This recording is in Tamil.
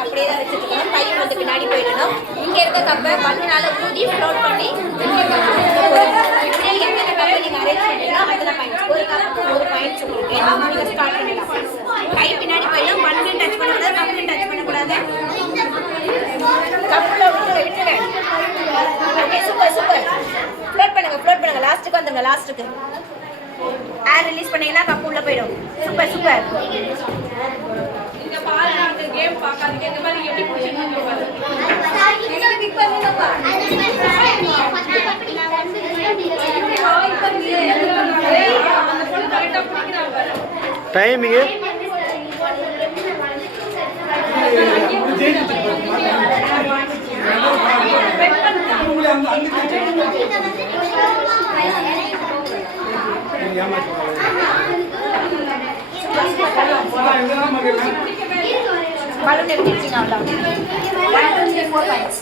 அப்படியே தான் வச்சுருக்கணும். கை வந்து பின்னாடி போயிடணும். இங்கே இருக்க கப்பை பல்லுனால ஊதி ஃப்ளோட் பண்ணி எத்தனை கப்பை நீங்கள் அரேஞ்ச் பண்ணுறீங்களோ அதில் பாயிண்ட்ஸ். ஒரு கப்புக்கு ஒரு பாயிண்ட்ஸ் உங்களுக்கு நீங்கள் ஸ்டார்ட் பண்ணலாம். கை பின்னாடி போயிடும். பல்லையும் டச் பண்ணக்கூடாது, கப்பையும் டச் பண்ணக்கூடாது. கப்பில் விட்டுருங்க. Okay, super super. ஃப்ளோட் பண்ணுங்க. லாஸ்ட்டுக்கு வந்துருங்க. லாஸ்ட்டுக்கு ஏர் ரிலீஸ் பண்ணீங்கன்னா கப்பு உள்ள போயிடும். Super super. இந்த பால் கேம் பார்க்காதீங்க. இந்த மாதிரி எப்படி பிடிச்சிருக்கீங்க பாருங்க. டைமிங்கு பலூன் எடுத்துட்டீங்க அவ்வளோ. 1 2 3 4 பாயிண்ட்ஸ்.